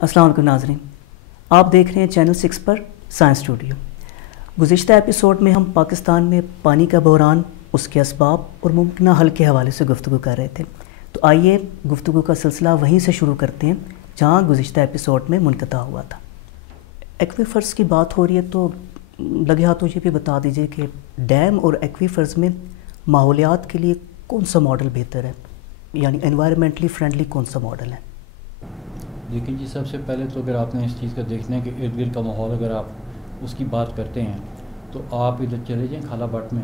السلام علیکم ناظرین، آپ دیکھ رہے ہیں چینل 6 پر سائنس اسٹوڈیو۔ گزشتہ ایپیسوڈ میں ہم پاکستان میں پانی کا بحران، اس کے اسباب اور ممکنہ حل کے حوالے سے گفتگو کر رہے تھے۔ تو آئیے گفتگو کا سلسلہ وہیں سے شروع کرتے ہیں جہاں گزشتہ ایپیسوڈ میں منقطع ہوا تھا۔ ایکویفرز کی بات ہو رہی ہے تو لگے ہاتھوں یہ بھی بتا دیجئے کہ ڈیم اور ایکویفرز میں ماحولیات کے لیے کون سا ماڈل بہتر ہے، یعنی انوائرمنٹلی فرینڈلی کون سا ماڈل ہے؟ دیکھیں جی، سب سے پہلے تو اگر آپ نے اس چیز کا دیکھنا ہے کہ ارد گرد کا ماحول اگر آپ اس کی بات کرتے ہیں تو آپ ادھر چلے جائیں خالہ بٹ میں،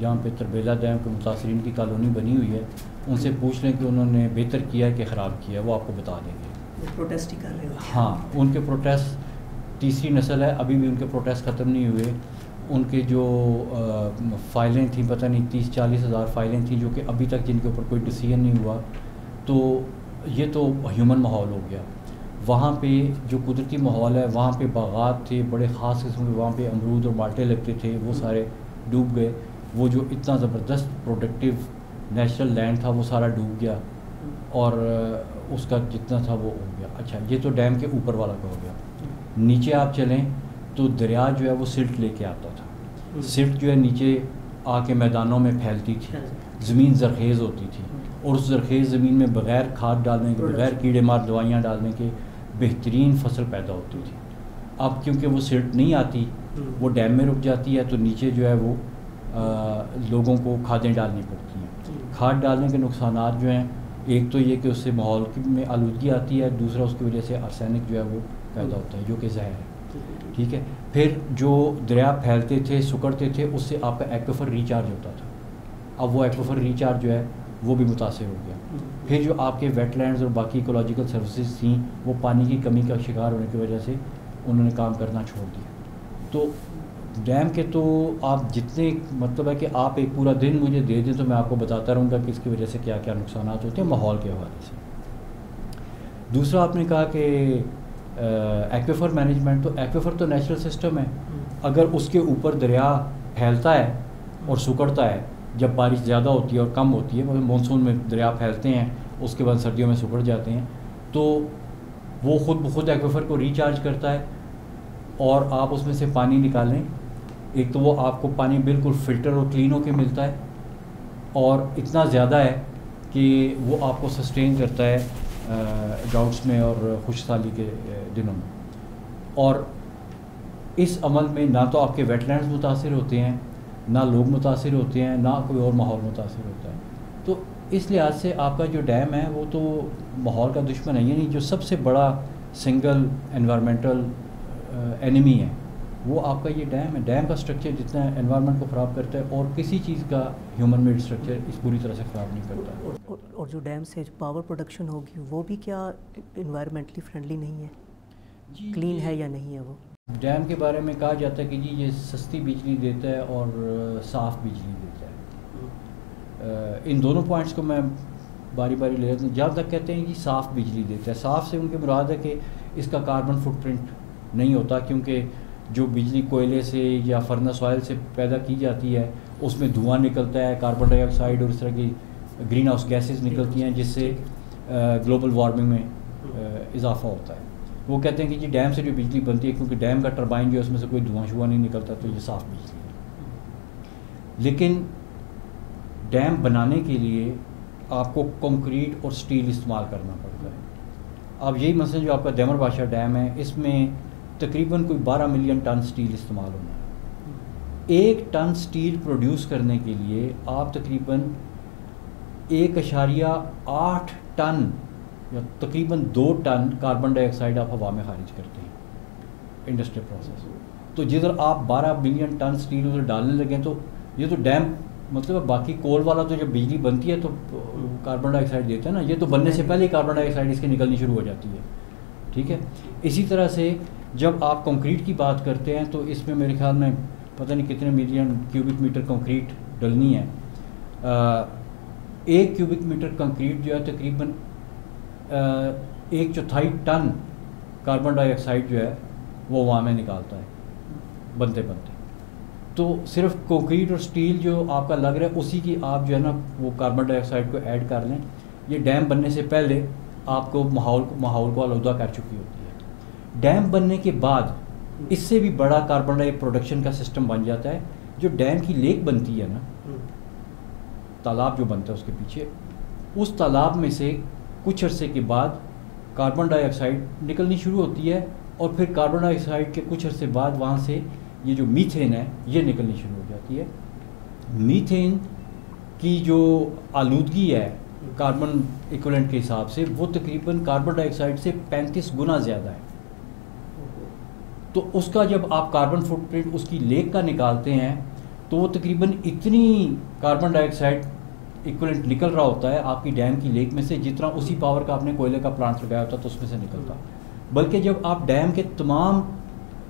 جہاں پہ تربیلا ڈیم کے متاثرین کی کالونی بنی ہوئی ہے، ان سے پوچھ لیں کہ انہوں نے بہتر کیا ہے کہ خراب کیا ہے، وہ آپ کو بتا دیں گے۔ وہ پروٹیسٹ ہی کر رہے ہیں۔ ہاں، ان کے پروٹیسٹ تیسری نسل ہے، ابھی بھی ان کے پروٹیسٹ ختم نہیں ہوئے۔ ان کے جو فائلیں تھیں، پتہ نہیں 30-40 ہزار فائلیں تھیں جو کہ ابھی تک جن کے اوپر کوئی ڈیسیژن نہیں ہوا۔ تو یہ تو ہیومن ماحول ہو گیا۔ وہاں پہ جو قدرتی ماحول ہے، وہاں پہ باغات تھے بڑے خاص قسم کے، وہاں پہ امرود اور مالٹے لگتے تھے، وہ سارے ڈوب گئے۔ وہ جو اتنا زبردست پروڈکٹیو نیچرل لینڈ تھا وہ سارا ڈوب گیا، اور اس کا جتنا تھا وہ ہو گیا۔ اچھا، یہ تو ڈیم کے اوپر والا کا ہو گیا۔ نیچے آپ چلیں تو دریا جو ہے وہ سلٹ لے کے آتا تھا۔ سلٹ جو ہے نیچے آ کے میدانوں میں پھیلتی تھی، زمین زرخیز ہوتی تھی، اور اس زرخیز زمین میں بغیر کھاد ڈالنے کے، بغیر کیڑے مار دوائیاں ڈالنے کے بہترین فصل پیدا ہوتی تھی۔ اب کیونکہ وہ سلٹ نہیں آتی، وہ ڈیم میں رک جاتی ہے، تو نیچے جو ہے وہ لوگوں کو کھادیں ڈالنی پڑتی ہیں۔ کھاد ڈالنے کے نقصانات جو ہیں، ایک تو یہ کہ اس سے ماحول میں آلودگی آتی ہے، دوسرا اس کی وجہ سے آرسینک جو ہے وہ پیدا ہوتا ہے جو کہ زہر ہے۔ ٹھیک ہے، پھر جو دریا پھیلتے تھے، سکڑتے تھے، اس سے آپ کا ایکویفر ریچارج ہوتا تھا۔ اب وہ ایکویفر ریچارج جو ہے وہ بھی متاثر ہو گیا۔ پھر جو آپ کے ویٹ لینڈز اور باقی ایکولوجیکل سروسز تھیں، وہ پانی کی کمی کا شکار ہونے کی وجہ سے انہوں نے کام کرنا چھوڑ دیا۔ تو ڈیم کے تو آپ جتنے مطلب ہے کہ آپ ایک پورا دن مجھے دے دیں تو میں آپ کو بتاتا رہوں گا کہ اس کی وجہ سے کیا کیا نقصانات ہوتے ہیں ماحول کے حوالے سے۔ دوسرا آپ نے کہا کہ ایکویفر مینجمنٹ، تو ایکویفر تو نیچرل سسٹم ہے۔ اگر اس کے اوپر دریا پھیلتا ہے اور سکڑتا ہے، جب بارش زیادہ ہوتی ہے اور کم ہوتی ہے، مونسون میں دریا پھیلتے ہیں، اس کے بعد سردیوں میں سکڑ جاتے ہیں، تو وہ خود بخود ایکویفر کو ریچارج کرتا ہے، اور آپ اس میں سے پانی نکالیں، ایک تو وہ آپ کو پانی بالکل فلٹر اور کلین ہو کے ملتا ہے، اور اتنا زیادہ ہے کہ وہ آپ کو سسٹین کرتا ہے ڈراؤٹس میں اور خشک سالی کے دنوں میں۔ اور اس عمل میں نہ تو آپ کے ویٹ لینڈز متاثر ہوتے ہیں، نہ لوگ متاثر ہوتے ہیں، نہ کوئی اور ماحول متاثر ہوتا ہے۔ تو اس لحاظ سے آپ کا جو ڈیم ہے وہ تو ماحول کا دشمن ہے، یعنی جو سب سے بڑا سنگل انوائرمنٹل اینیمی ہے وہ آپ کا یہ ڈیم ہے۔ ڈیم کا سٹرکچر جتنا انوائرمنٹ کو خراب کرتا ہے، اور کسی چیز کا ہیومن میڈ سٹرکچر اس پوری طرح سے خراب نہیں کرتا۔ اور جو ڈیم سے پاور پروڈکشن ہوگی وہ بھی کیا انوائرمنٹلی فرینڈلی نہیں ہے؟ کلین ہے یا نہیں ہے وہ؟ ڈیم کے بارے میں کہا جاتا ہے کہ جی یہ سستی بجلی دیتا ہے اور صاف بجلی دیتا ہے۔ ان دونوں پوائنٹس کو میں باری باری لے لیتا ہوں۔ جہاں تک کہتے ہیں کہ صاف بجلی دیتا ہے، صاف سے ان کے مراد ہے کہ اس کا کاربن فٹ پرنٹ نہیں ہوتا، کیونکہ جو بجلی کوئلے سے یا فرنس آئل سے پیدا کی جاتی ہے اس میں دھواں نکلتا ہے، کاربن ڈائی آکسائڈ اور اس طرح کی گرین ہاؤس گیسز نکلتی ہیں، جس سے گلوبل وارمنگ میں اضافہ ہوتا ہے۔ وہ کہتے ہیں کہ جی ڈیم سے جو بجلی بنتی ہے، کیونکہ ڈیم کا ٹربائن جو ہے اس میں سے کوئی دھواں شواں نہیں نکلتا، تو یہ صاف بجلی ہے۔ لیکن ڈیم بنانے کے لیے آپ کو کنکریٹ اور سٹیل استعمال کرنا پڑتا ہے۔ اب یہی مثلا جو آپ کا دیمر بادشاہ ڈیم ہے، اس میں تقریباً کوئی 12 ملین ٹن سٹیل استعمال ہونا ہے۔ 1 ٹن سٹیل پروڈیوس کرنے کے لیے آپ تقریباً 1.8 ٹن یا تقریباً 2 ٹن کاربن ڈائی آکسائڈ آپ ہوا میں خارج کرتے ہیں انڈسٹریل پروسیس۔ تو جدھر آپ 12 ملین ٹن سٹیل ادھر ڈالنے لگیں، تو یہ تو ڈیم مطلب باقی کول والا تو جب بجلی بنتی ہے تو کاربن ڈائی آکسائڈ دیتا ہے نا، یہ تو بننے سے پہلے ہی کاربن ڈائی آکسائڈ اس کی نکلنی شروع ہو جاتی ہے۔ ٹھیک ہے، اسی طرح سے جب آپ کنکریٹ کی بات کرتے ہیں تو اس میں میرے خیال میں پتہ نہیں کتنے ملین کیوبک میٹر کنکریٹ ڈلنی ہے۔ 1 کیوبک میٹر کنکریٹ جو ہے تقریباً 1/4 ٹن کاربن ڈائی آکسائڈ جو ہے وہ وہاں میں نکالتا ہے بنتے بنتے۔ تو صرف کنکریٹ اور سٹیل جو آپ کا لگ رہا ہے اسی کی آپ جو ہے نا وہ کاربن ڈائی آکسائڈ کو ایڈ کر لیں، یہ ڈیم بننے سے پہلے آپ کو ماحول کو آلودہ کر چکی ہوتی ہے۔ ڈیم بننے کے بعد اس سے بھی بڑا کاربن ڈائی پروڈکشن کا سسٹم بن جاتا ہے. جو ڈیم کی لیک بنتی ہے نا, تالاب جو بنتا ہے اس کے پیچھے, اس تالاب میں سے کچھ عرصے کے بعد کاربن ڈائی آکسائڈ نکلنی شروع ہوتی ہے, اور پھر کاربن ڈائی آکسائڈ کے کچھ عرصے بعد وہاں سے یہ جو میتھین ہے یہ نکلنی شروع ہو جاتی ہے. میتھین کی جو آلودگی ہے کاربن ایکولنٹ کے حساب سے وہ تقریباً کاربن ڈائی آکسائڈ سے 35 گنا زیادہ ہے. تو اس کا جب آپ کاربن فٹ پرنٹ اس کی لیک کا نکالتے ہیں تو وہ تقریباً اتنی کاربن ڈائی آکسائڈ ایکولنٹ نکل رہا ہوتا ہے آپ کی ڈیم کی لیک میں سے جتنا اسی پاور کا آپ نے کوئلے کا پلانٹ لگایا ہوتا ہے تو اس میں سے نکلتا. بلکہ جب آپ ڈیم کے تمام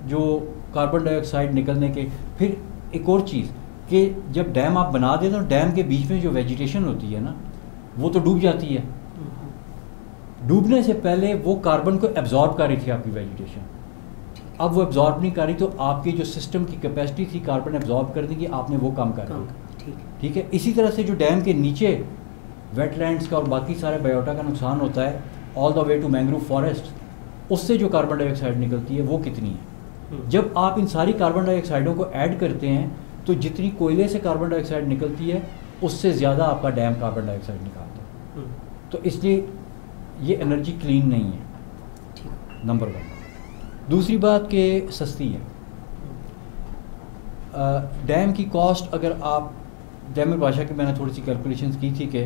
جو کاربن ڈائی آکسائڈ نکلنے کے, پھر ایک اور چیز کہ جب ڈیم آپ بنا دیں تو ڈیم کے بیچ میں جو ویجیٹیشن ہوتی ہے نا وہ تو ڈوب جاتی ہے. ڈوبنے سے پہلے وہ کاربن کو ایبزارب کر رہی تھی آپ کی ویجیٹیشن, اب وہ ایبزارب نہیں کر رہی تو آپ کی جو سسٹم کی کیپیسٹی تھی کاربن ایبزارب کرنے کی آپ نے وہ کم کر دی. ٹھیک ہے. اسی طرح سے جو ڈیم کے نیچے ویٹ لینڈس کا اور باقی سارے بایوٹا کا نقصان ہوتا ہے آل دا وے ٹو مینگروو فارسٹ, اس سے جو کاربن ڈائی آکسائڈ نکلتی ہے وہ کتنی ہے. جب آپ ان ساری کاربن ڈائی آکسائڈوں کو ایڈ کرتے ہیں تو جتنی کوئلے سے کاربن ڈائی آکسائڈ نکلتی ہے اس سے زیادہ آپ کا ڈیم کاربن ڈائی آکسائڈ نکالتا ہے. تو اس لیے یہ انرجی کلین نہیں ہے, نمبر 1. دوسری بات کہ سستی ہے. ڈیم کی کاسٹ اگر آپ ڈیم بادشاہ کی میں نے تھوڑی سی کیلکولیشنز کی تھی کہ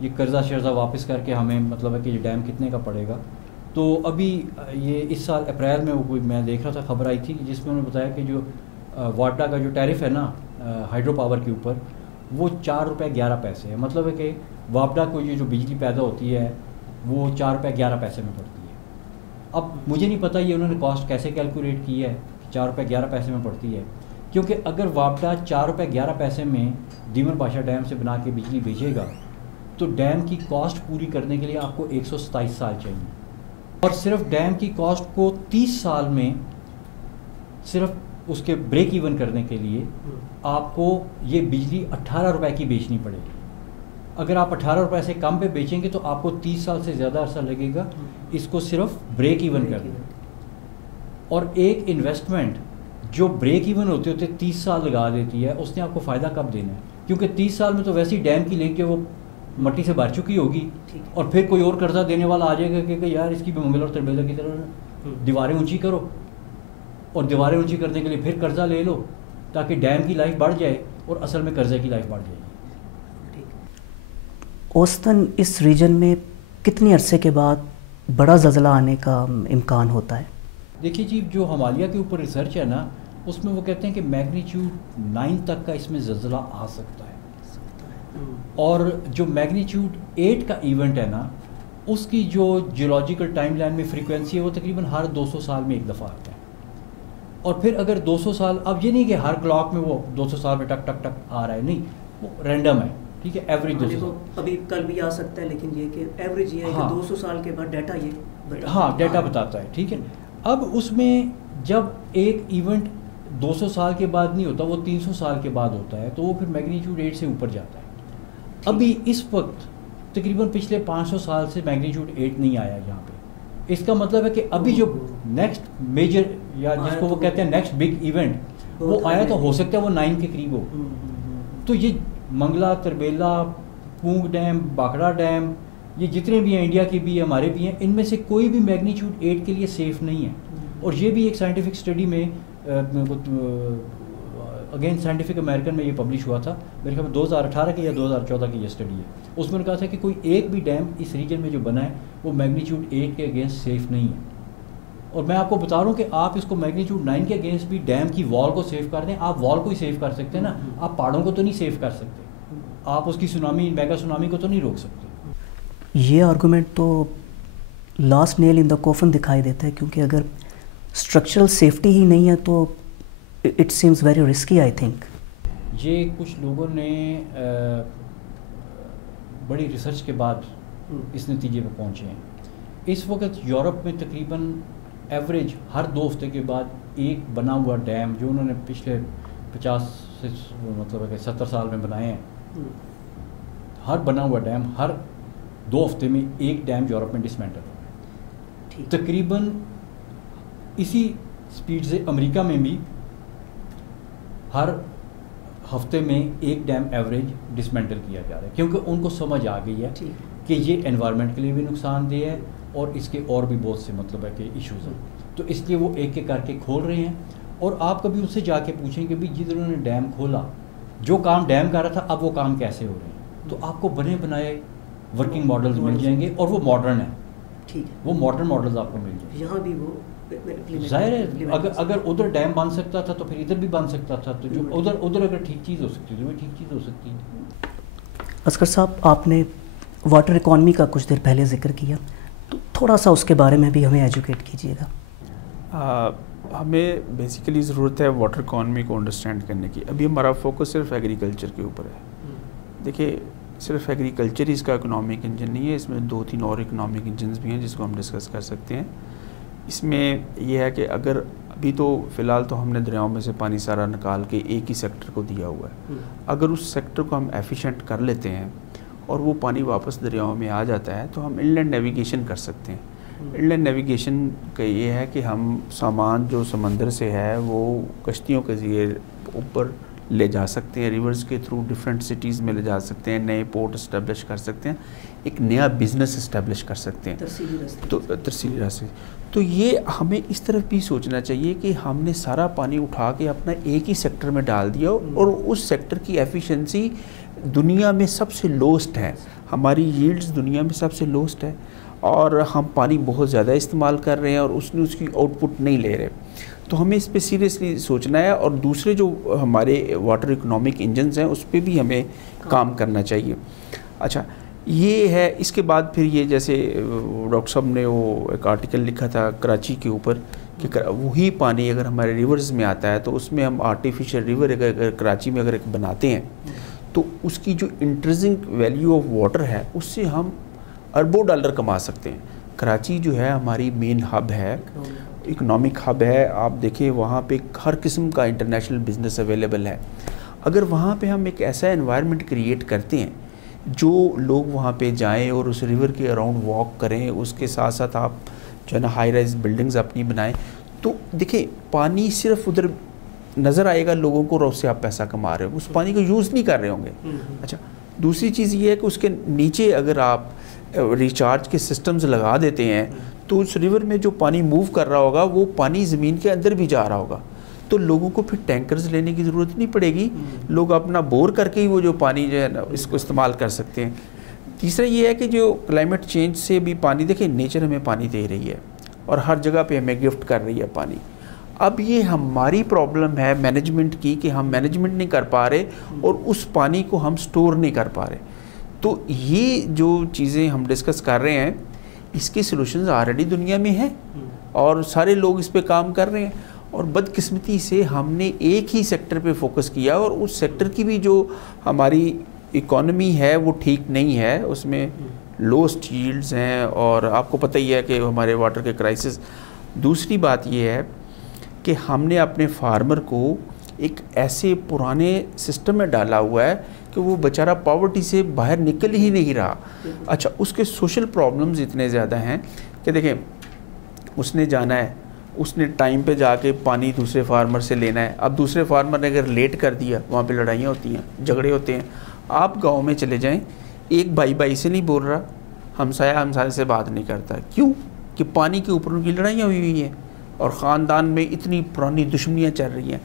یہ قرضہ شرضہ واپس کر کے ہمیں مطلب ہے کہ یہ ڈیم کتنے کا پڑے گا. تو ابھی یہ اس سال اپریل میں وہ کوئی میں دیکھ رہا تھا خبر آئی تھی جس میں انہوں نے بتایا کہ جو واٹا کا جو ٹیرف ہے نا ہائیڈرو پاور کے اوپر وہ 4 روپے 11 پیسے ہے. مطلب ہے کہ واپڈا کو یہ جو بجلی پیدا ہوتی ہے وہ 4 روپے 11 پیسے میں پڑتی ہے. اب مجھے نہیں پتہ یہ انہوں نے کاسٹ کیسے کیلکولیٹ کی ہے کہ 4 روپے 11 پیسے میں پڑتی ہے, کیونکہ اگر واپڈا 4 روپے 11 پیسے میں دیمن پاشا ڈیم سے بنا کے بجلی بھیجے گا تو ڈیم کی کاسٹ پوری کرنے کے لیے آپ کو 127 سال چاہیے, اور صرف ڈیم کی کاسٹ کو 30 سال میں صرف اس کے بریک ایون کرنے کے لیے آپ کو یہ بجلی 18 روپے کی بیچنی پڑے گی. اگر آپ 18 روپے سے کم پہ بیچیں گے تو آپ کو 30 سال سے زیادہ عرصہ لگے گا اس کو صرف بریک ایون کرنے. اور ایک انویسٹمنٹ جو بریک ایون ہوتے ہوتے 30 سال لگا دیتی ہے اس نے آپ کو فائدہ کب دینا ہے, کیونکہ 30 سال میں تو ویسے ہی ڈیم کی لیک جو وہ مٹی سے بھر چکی ہوگی اور پھر کوئی اور قرضہ دینے والا آ جائے گا کہ یار اس کی بھی منگل اور تربیلا کی طرح دیواریں اونچی کرو, اور دیواریں اونچی کرنے کے لیے پھر قرضہ لے لو تاکہ ڈیم کی لائف بڑھ جائے اور اصل میں قرضے کی لائف بڑھ جائے. اوسطاً اس ریجن میں کتنے عرصے کے بعد بڑا زلزلہ آنے کا امکان ہوتا ہے؟ دیکھیے جی, جو ہمالیہ کے اوپر ریسرچ ہے نا اس میں وہ کہتے ہیں کہ میگنیچیوڈ 9 تک کا اس میں زلزلہ آ سکتا ہے, اور جو میگنیچیوڈ 8 کا ایونٹ ہے نا اس کی جو جیولوجیکل ٹائم لائن میں فریکوینسی ہے وہ تقریباً ہر 200 سال میں ایک دفعہ آتا ہے. اور پھر اگر 200 سال, اب یہ نہیں کہ ہر کلاک میں وہ 200 سال میں ٹک ٹک ٹک آ رہا ہے, نہیں, وہ رینڈم ہے. ٹھیک ہے, ایوریج 200 سال ابھی کل بھی آ سکتا ہے, لیکن یہ کہ ایوریج یہ ہے کہ 200 سال کے بعد ڈیٹا یہ ڈیٹا بتاتا ہے. ٹھیک ہے, اب اس میں جب ایک ایونٹ 200 سال کے بعد نہیں ہوتا, وہ 300 سال کے بعد ہوتا ہے, تو وہ پھر میگنیچیوڈ 8 سے اوپر جاتا ہے. ابھی اس وقت تقریباً پچھلے 500 سال سے میگنیچیوڈ 8 نہیں آیا یہاں پہ. اس کا مطلب ہے کہ ابھی جو نیکسٹ میجر یا جس کو وہ کہتے ہیں نیکسٹ بگ ایونٹ وہ آیا تو ہو سکتا ہے وہ 9 کے قریب ہو. تو یہ منگلا, تربیلا, پونگ ڈیم, باکڑا ڈیم, یہ جتنے بھی ہیں انڈیا کے بھی ہیں ہمارے بھی ہیں, ان میں سے کوئی بھی میگنیچیوڈ 8 کے لیے سیف نہیں ہے. اور یہ بھی ایک سائنٹیفک اسٹڈی میں اگین سائنٹیفک امریکن میں یہ پبلش ہوا تھا, میرے خیال میں 2018 کی یا 2014 کی یہ اسٹڈی ہے. اس میں نے کہا تھا کہ کوئی ایک بھی ڈیم اس ریجن میں جو بنا ہے وہ میگنیچیوڈ 8 کے اگینسٹ سیف نہیں ہے. اور میں آپ کو بتا رہا ہوں کہ آپ اس کو میگنیچیوڈ 9 کے اگینسٹ بھی ڈیم کی وال کو سیف کر دیں, آپ وال کو ہی سیف کر سکتے ہیں نا, آپ پہاڑوں کو تو نہیں سیف کر سکتے, آپ اس کی سونامی, میگا سونامی کو تو نہیں روک سکتے. یہ آرگومنٹ تو لاسٹ نیل ان دا کوفن دکھائی دیتا ہے, کیونکہ اگر اسٹرکچرل سیفٹی ہی نہیں ہے تو it seems very risky. I think یہ کچھ لوگوں نے بڑی ریسرچ کے بعد اس نتیجے پہ پہنچے ہیں. اس وقت یورپ میں تقریباً ایوریج ہر 2 ہفتے کے بعد ایک بنا ہوا ڈیم جو انہوں نے پچھلے 50 سے مطلب ہے کہ 70 سال میں بنائے ہیں, ہر بنا ہوا ڈیم ہر 2 ہفتے میں ایک ڈیم یورپ میں ڈسمینٹل ہو رہا ہے. تقریباً اسی سپیڈ سے امریکہ میں بھی ہر ہفتے میں ایک ڈیم ایوریج ڈسمینٹل کیا جا رہا ہے، کیونکہ ان کو سمجھ آ گئی ہے کہ یہ انوائرمنٹ کے لیے بھی نقصان دہ ہے اور اس کے اور بھی بہت سے مطلب ہے کہ ایشوز ہیں، تو اس لیے وہ ایک ایک کر کے کھول رہے ہیں. اور آپ کبھی ان سے جا کے پوچھیں کہ بھی جدھر انہوں نے ڈیم کھولا، جو کام ڈیم کر رہا تھا اب وہ کام کیسے ہو رہے ہیں، تو آپ کو بنے بنائے ورکنگ ماڈلز مل جائیں گے اور وہ ماڈرن ہیں. ٹھیک ہے، وہ ماڈرن ماڈلز آپ کو مل جائیں گے. یہاں بھی وہ ظاہر ہے اگر ادھر ڈیم بن سکتا تھا تو پھر ادھر بھی بن سکتا تھا، تو جو ادھر اگر ٹھیک چیز ہو سکتی ہے تو وہ ٹھیک چیز ہو سکتی ہے. اصغر صاحب، آپ نے واٹر اکانومی کا کچھ دیر پہلے ذکر کیا، تو تھوڑا سا اس کے بارے میں بھی ہمیں ایجوکیٹ کیجیے گا. ہمیں بیسیکلی ضرورت ہے واٹر اکانومی کو انڈرسٹینڈ کرنے کی. ابھی ہمارا فوکس صرف ایگریکلچر کے اوپر ہے. دیکھیے، صرف ایگریکلچر ہی اس کا اکنامک انجن نہیں ہے، اس میں 2-3 اور اکنامک انجنز بھی ہیں جس کو ہم ڈسکس کر سکتے ہیں. اس میں یہ ہے کہ اگر ابھی تو فی الحال تو ہم نے دریاؤں میں سے پانی سارا نکال کے ایک ہی سیکٹر کو دیا ہوا ہے. اگر اس سیکٹر کو ہم ایفیشینٹ کر لیتے ہیں اور وہ پانی واپس دریاؤں میں آ جاتا ہے تو ہم انلینڈ نیویگیشن کر سکتے ہیں. انلینڈ نیویگیشن کا یہ ہے کہ ہم سامان جو سمندر سے ہے وہ کشتیوں کے ذریعے اوپر لے جا سکتے ہیں، ریورز کے تھرو ڈیفرنٹ سٹیز میں لے جا سکتے ہیں، نئے پورٹ اسٹیبلش کر سکتے ہیں، ایک نیا بزنس اسٹیبلش کر سکتے ہیں. تو ترسیلی راستے. تو یہ ہمیں اس طرف بھی سوچنا چاہیے کہ ہم نے سارا پانی اٹھا کے اپنا ایک ہی سیکٹر میں ڈال دیا اور اس سیکٹر کی ایفیشنسی دنیا میں سب سے لوسٹ ہے. ہماری ییلڈز دنیا میں سب سے لوسٹ ہے اور ہم پانی بہت زیادہ استعمال کر رہے ہیں اور اس کی آؤٹ پٹ نہیں لے رہے. تو ہمیں اس پہ سیریسلی سوچنا ہے اور دوسرے جو ہمارے واٹر اکنامک انجنز ہیں اس پہ بھی ہمیں کام کرنا چاہیے. اچھا، یہ ہے. اس کے بعد پھر یہ جیسے ڈاکٹر صاحب نے وہ ایک آرٹیکل لکھا تھا کراچی کے اوپر کہ وہی پانی اگر ہمارے ریورز میں آتا ہے تو اس میں ہم آرٹیفیشیل ریور اگر کراچی میں اگر ایک بناتے ہیں تو اس کی جو انٹرنسک ویلیو آف واٹر ہے اس سے ہم اربوں ڈالر کما سکتے ہیں. کراچی جو ہے ہماری مین ہب ہے، اکنامک ہب ہے. آپ دیکھیں وہاں پہ ہر قسم کا انٹرنیشنل بزنس اویلیبل ہے. اگر وہاں پہ ہم ایک ایسا انوائرمنٹ کریٹ کرتے ہیں جو لوگ وہاں پہ جائیں اور اس ریور کے اراؤنڈ واک کریں، اس کے ساتھ ساتھ آپ جو ہے نا ہائی رائز بلڈنگز اپنی بنائیں، تو دیکھیں پانی صرف ادھر نظر آئے گا لوگوں کو اور اس سے آپ پیسہ کما رہے ہو، اس پانی کو یوز نہیں کر رہے ہوں گے. اچھا، دوسری چیز یہ ہے کہ اس کے نیچے اگر آپ ریچارج کے سسٹمز لگا دیتے ہیں تو اس ریور میں جو پانی موو کر رہا ہوگا وہ پانی زمین کے اندر بھی جا رہا ہوگا، تو لوگوں کو پھر ٹینکرز لینے کی ضرورت نہیں پڑے گی. لوگ اپنا بور کر کے ہی وہ جو پانی جو ہے نا اس کو استعمال کر سکتے ہیں. تیسرا یہ ہے کہ جو کلائمیٹ چینج سے بھی پانی، دیکھیں نیچر ہمیں پانی دے رہی ہے اور ہر جگہ پہ ہمیں گفٹ کر رہی ہے پانی. اب یہ ہماری پرابلم ہے مینجمنٹ کی کہ ہم مینجمنٹ نہیں کر پا رہے اور اس پانی کو ہم سٹور نہیں کر پا رہے. تو یہ جو چیزیں ہم ڈسکس کر رہے ہیں اس کے سلوشنز آلریڈی دنیا میں ہیں اور سارے لوگ اس پہ کام کر رہے ہیں. اور بدقسمتی سے ہم نے ایک ہی سیکٹر پہ فوکس کیا اور اس سیکٹر کی بھی جو ہماری اکانومی ہے وہ ٹھیک نہیں ہے، اس میں لوسٹ ییلڈز ہیں اور آپ کو پتہ ہی ہے کہ ہمارے واٹر کے کرائسس. دوسری بات یہ ہے کہ ہم نے اپنے فارمر کو ایک ایسے پرانے سسٹم میں ڈالا ہوا ہے کہ وہ بیچارہ پاورٹی سے باہر نکل ہی نہیں رہا. اچھا، اس کے سوشل پرابلمز اتنے زیادہ ہیں کہ دیکھیں اس نے جانا ہے، اس نے ٹائم پہ جا کے پانی دوسرے فارمر سے لینا ہے. اب دوسرے فارمر نے اگر لیٹ کر دیا وہاں پہ لڑائیاں ہوتی ہیں، جھگڑے ہوتے ہیں. آپ گاؤں میں چلے جائیں، ایک بھائی سے نہیں بول رہا، ہمسایہ سے بات نہیں کرتا. کیوں؟ کہ پانی کے اوپر ان کی لڑائیاں ہوئی ہیں اور خاندان میں اتنی پرانی دشمنیاں چل رہی ہیں.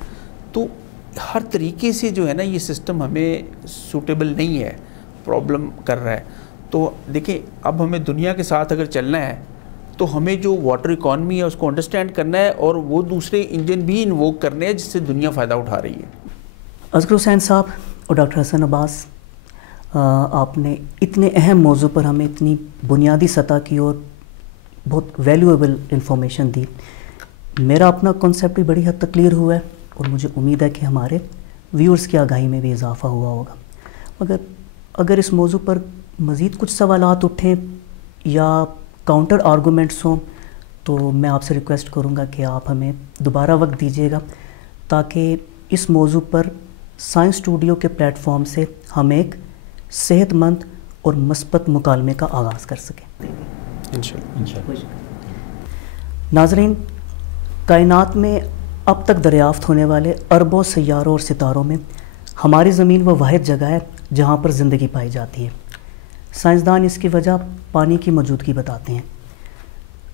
تو ہر طریقے سے جو ہے نا یہ سسٹم ہمیں سوٹیبل نہیں ہے، پرابلم کر رہا ہے. تو دیکھیں اب ہمیں دنیا کے ساتھ اگر چلنا ہے تو ہمیں جو واٹر اکانومی ہے اس کو انڈرسٹینڈ کرنا ہے اور وہ دوسرے انجن بھی انووک کرنے ہیں جس سے دنیا فائدہ اٹھا رہی ہے. اصغر حسین صاحب اور ڈاکٹر حسن عباس، آپ نے اتنے اہم موضوع پر ہمیں اتنی بنیادی سطح کی اور بہت ویلیویبل انفارمیشن دی. میرا اپنا کنسیپٹ بھی بڑی حد تک کلیئر ہوا ہے اور مجھے امید ہے کہ ہمارے ویورز کی آگاہی میں بھی اضافہ ہوا ہوگا. مگر اگر اس موضوع پر مزید کچھ سوالات اٹھیں یا کاؤنٹر آرگومنٹس ہوں تو میں آپ سے ریکویسٹ کروں گا کہ آپ ہمیں دوبارہ وقت دیجیے گا تاکہ اس موضوع پر سائنس اسٹوڈیو کے پلیٹ فارم سے ہم ایک صحت مند اور مثبت مکالمے کا آغاز کر سکیں. انشاءاللہ. ناظرین، کائنات میں اب تک دریافت ہونے والے اربوں سیاروں اور ستاروں میں ہماری زمین وہ واحد جگہ ہے جہاں پر زندگی پائی جاتی ہے۔ سائنسدان اس کی وجہ پانی کی موجودگی بتاتے ہیں۔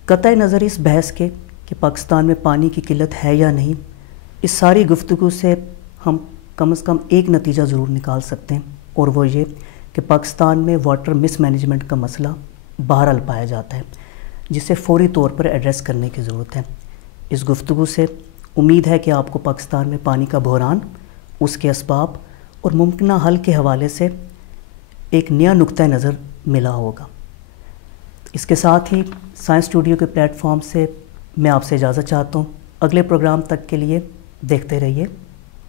قطع نظر اس بحث کے کہ پاکستان میں پانی کی قلت ہے یا نہیں، اس ساری گفتگو سے ہم کم از کم ایک نتیجہ ضرور نکال سکتے ہیں، اور وہ یہ کہ پاکستان میں واٹر مس مینجمنٹ کا مسئلہ بہرحال پایا جاتا ہے، جسے فوری طور پر ایڈریس کرنے کی ضرورت ہے۔ اس گفتگو سے امید ہے کہ آپ کو پاکستان میں پانی کا بحران، اس کے اسباب اور ممکنہ حل کے حوالے سے ایک نیا نقطہ نظر ملا ہوگا۔ اس کے ساتھ ہی سائنس اسٹوڈیو کے پلیٹ فارم سے میں آپ سے اجازت چاہتا ہوں۔ اگلے پروگرام تک کے لیے دیکھتے رہیے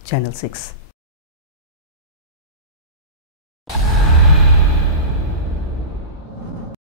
چینل 6۔